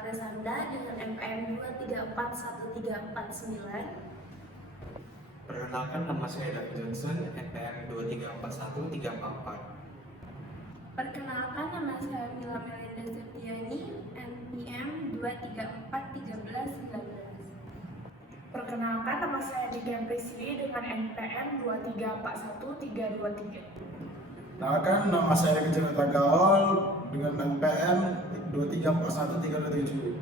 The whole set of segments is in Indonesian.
Presanda dengan NPM 2341349. Perkenalkan, nama saya David Johnson, NPM 2341344. Perkenalkan, nama saya Mila Melinda Septiani, NPM 2341319. Perkenalkan, nama saya Didian Priscili dengan NPM 2341323. Perkenalkan, nama saya Regi Jonata Gaul dengan NPM 2341327.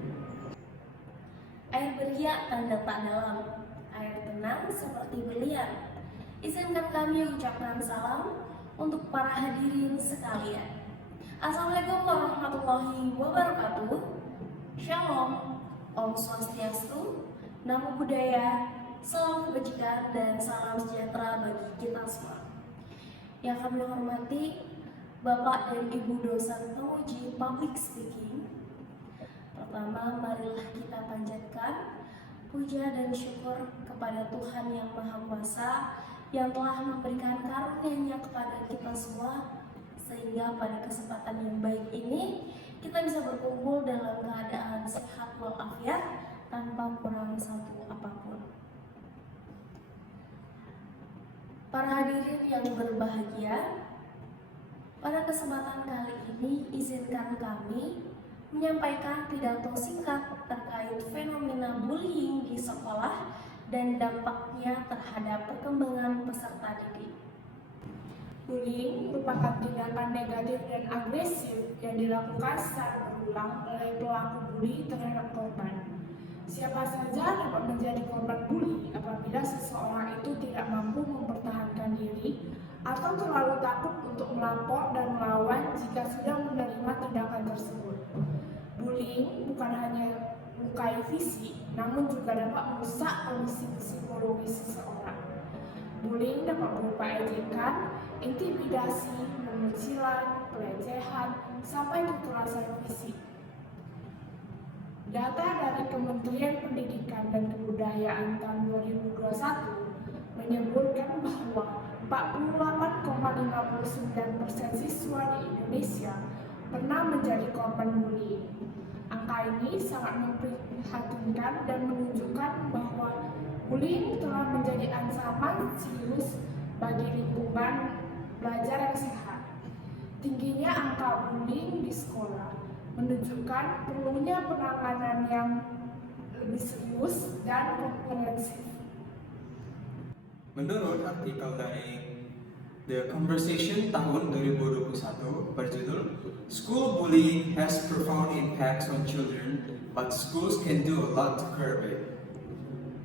Air beriak tanda tak dalam, air tenang seperti berlian. Izinkan kami ucapkan salam untuk para hadirin sekalian. Assalamualaikum warahmatullahi wabarakatuh. Shalom, Om Swastiastu, Namo Buddhaya, salam kebajikan dan salam sejahtera bagi kita semua. Yang kami hormati Bapak dan Ibu dosen penguji public speaking. Pertama, marilah kita panjatkan puja dan syukur kepada Tuhan Yang Maha Kuasa yang telah memberikan karunia-Nya kepada kita semua, sehingga pada kesempatan yang baik ini kita bisa berkumpul dalam keadaan sehat walafiat tanpa kurang satu apapun. Para hadirin yang berbahagia, pada kesempatan kali ini izinkan kami menyampaikan pidato singkat terkait fenomena bullying di sekolah dan dampaknya terhadap perkembangan peserta didik. Bullying merupakan tindakan negatif dan agresif yang dilakukan secara berulang oleh pelaku bully terhadap korban. Siapa saja dapat menjadi korban bully apabila seseorang itu tidak mampu mempertahankan diri atau terlalu takut untuk melapor dan melawan jika sudah menerima tindakan tersebut. Bullying bukan hanya melukai fisik, namun juga dapat merusak kondisi psikologis seseorang. Bullying dapat berupa ejekan, intimidasi, pengucilan, pelecehan, sampai kekerasan fisik. Data dari Kementerian Pendidikan dan Kebudayaan tahun 2021 menyebutkan bahwa 48,59% siswa di Indonesia pernah menjadi korban bullying. Angka ini sangat memprihatinkan dan menunjukkan bahwa bullying telah menjadi ancaman serius bagi lingkungan belajar yang sehat. Tingginya angka bullying di sekolah menunjukkan perlunya penanganan yang lebih serius dan komprehensif. Menurut artikel dari The Conversation tahun 2021 berjudul School Bullying Has Profound Impacts on Children, but Schools Can Do a Lot to Curb It.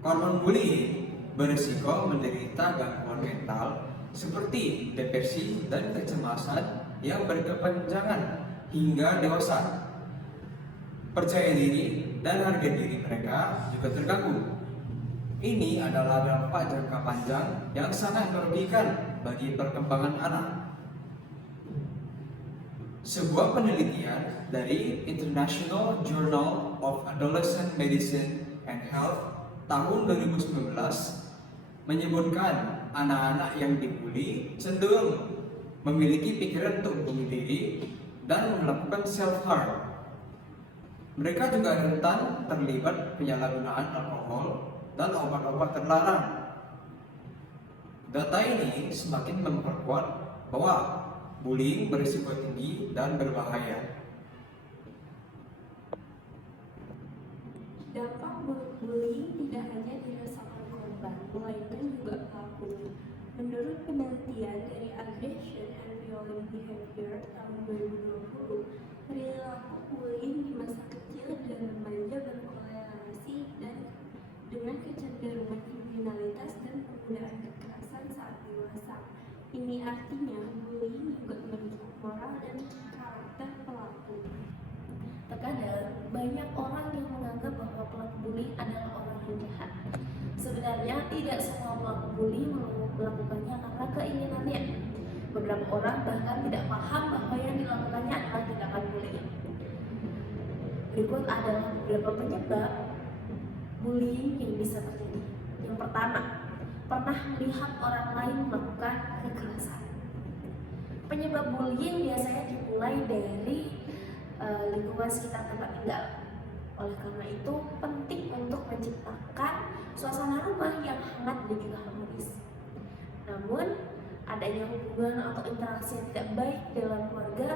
Korban bullying berisiko menderita gangguan mental seperti depresi dan kecemasan yang berkepanjangan hingga dewasa. Percaya diri dan harga diri mereka juga terganggu. Ini adalah dampak jangka panjang yang sangat merugikan bagi perkembangan anak. Sebuah penelitian dari International Journal of Adolescent Medicine and Health tahun 2019 menyebutkan anak-anak yang dibully cenderung memiliki pikiran untuk bunuh diri dan melakukan self-harm. Mereka juga rentan terlibat penyalahgunaan alkohol dan obat-obat terlarang. Data ini semakin memperkuat bahwa bullying berisiko tinggi dan berbahaya. Dampak bullying tidak hanya dirasakan korban, melainkan juga pelaku. Menurut penelitian dari Aggression and Violent Behavior tahun 2020, perilaku bullying di masa kecil dan remaja berkorelasi dengan kecenderungan kriminalitas dan penggunaan kekerasan saat dewasa. Ini artinya bullying juga merusak moral dan karakter pelaku. Terkadang banyak orang yang menganggap bahwa pelaku bullying adalah orang yang jahat. Sebenarnya tidak semua pelaku bullying melakukannya karena keinginannya. Beberapa orang bahkan tidak paham bahwa yang dilakukannya adalah tindakan bullying. Berikut adalah beberapa penyebab bullying yang bisa terjadi. Yang pertama, pernah melihat orang lain melakukan kekerasan. Penyebab bullying biasanya dimulai dari lingkungan sekitar tempat tinggal. Oleh karena itu, penting untuk menciptakan suasana rumah yang hangat dan juga harmonis. Namun, adanya hubungan atau interaksi yang tidak baik dalam keluarga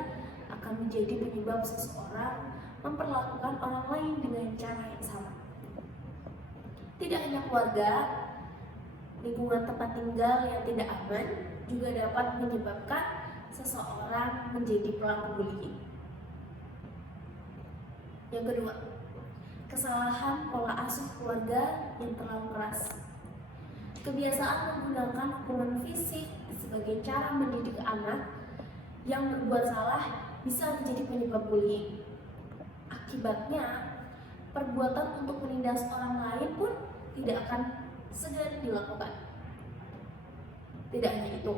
akan menjadi penyebab seseorang memperlakukan orang lain dengan cara yang sama. Tidak hanya keluarga, lingkungan tempat tinggal yang tidak aman juga dapat menyebabkan seseorang menjadi pelaku bullying. Yang kedua, kesalahan pola asuh keluarga yang terlalu keras. Kebiasaan menggunakan hukuman fisik sebagai cara mendidik anak yang berbuat salah bisa menjadi penyebab bullying. Akibatnya, perbuatan untuk menindas orang lain pun tidak akan segera dilakukan. Tidak hanya itu,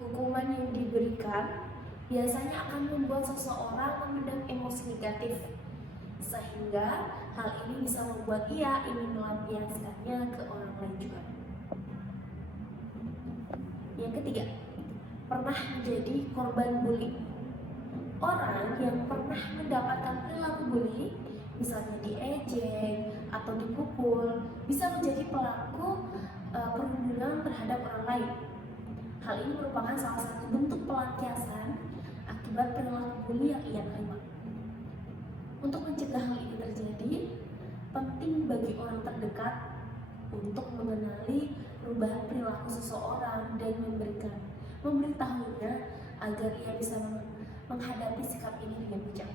hukuman yang diberikan biasanya akan membuat seseorang memendam emosi negatif, sehingga hal ini bisa membuat ia ingin melampiaskannya ke orang lain juga. Yang ketiga, pernah menjadi korban bullying. Orang yang pernah mendapatkan perilaku bullying, misalnya diejek atau dipukul, bisa menjadi pelaku perundungan terhadap orang lain. Hal ini merupakan salah satu bentuk pelampiasan akibat perilaku bully yang ia terima. Untuk mencegah hal ini terjadi, penting bagi orang terdekat untuk mengenali perubahan perilaku seseorang dan memberitahunya agar ia bisa menghadapi sikap ini dengan bijak.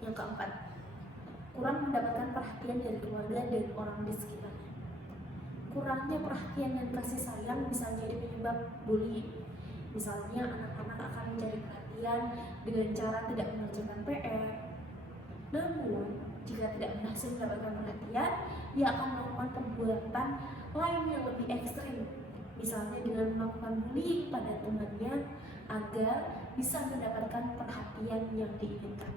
Yang keempat, kurang mendapatkan perhatian dari keluarga dan orang di sekitarnya. Kurangnya perhatian dan kasih sayang bisa menjadi penyebab bullying. Misalnya, anak-anak akan mencari perhatian dengan cara tidak mengerjakan PR. Namun, jika tidak berhasil mendapatkan perhatian, ia akan melakukan perbuatan lain yang lebih ekstrim. Misalnya dengan melakukan bullying pada temannya agar bisa mendapatkan perhatian yang diinginkan.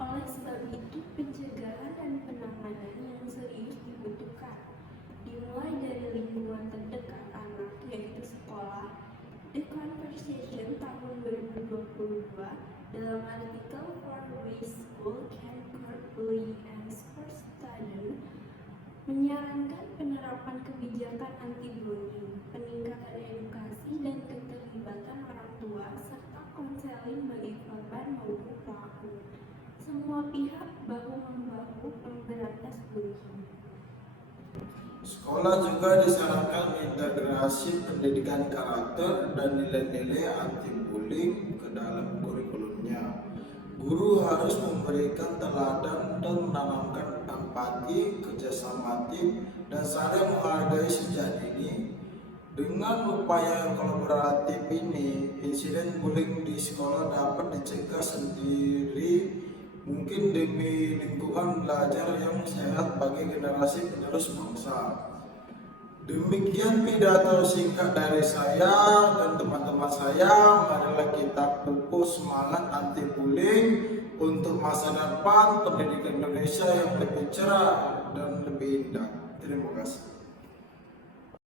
Oleh sebab itu, pencegahan dan penanganan yang serius dibutuhkan, dimulai dari lingkungan terdekat anak, yaitu sekolah. The Conversation tahun 2022 dalam artikel For Ways School Can Curb Bullying and Support Students menyarankan penerapan kebijakan anti-bullying, peningkatan edukasi dan keterlibatan orang tua, serta konseling bagi korban maupun pelaku. Semua pihak bahu-membahu memberantas bullying. Sekolah juga disarankan integrasi pendidikan karakter dan nilai-nilai anti-bullying ke dalam kurikulumnya. Guru harus memberikan teladan dan menanamkan empati, kerjasama tim, dan saling menghargai sejak dini. Dengan upaya yang kolaboratif ini, insiden bullying di sekolah dapat dicegah sendiri, mungkin demi lingkungan belajar yang sehat bagi generasi penerus bangsa. Demikian pidato singkat dari saya dan teman-teman saya. Marilah kita pupuk semangat anti bullying untuk masa depan pendidikan Indonesia yang lebih cerah dan lebih indah. Terima kasih.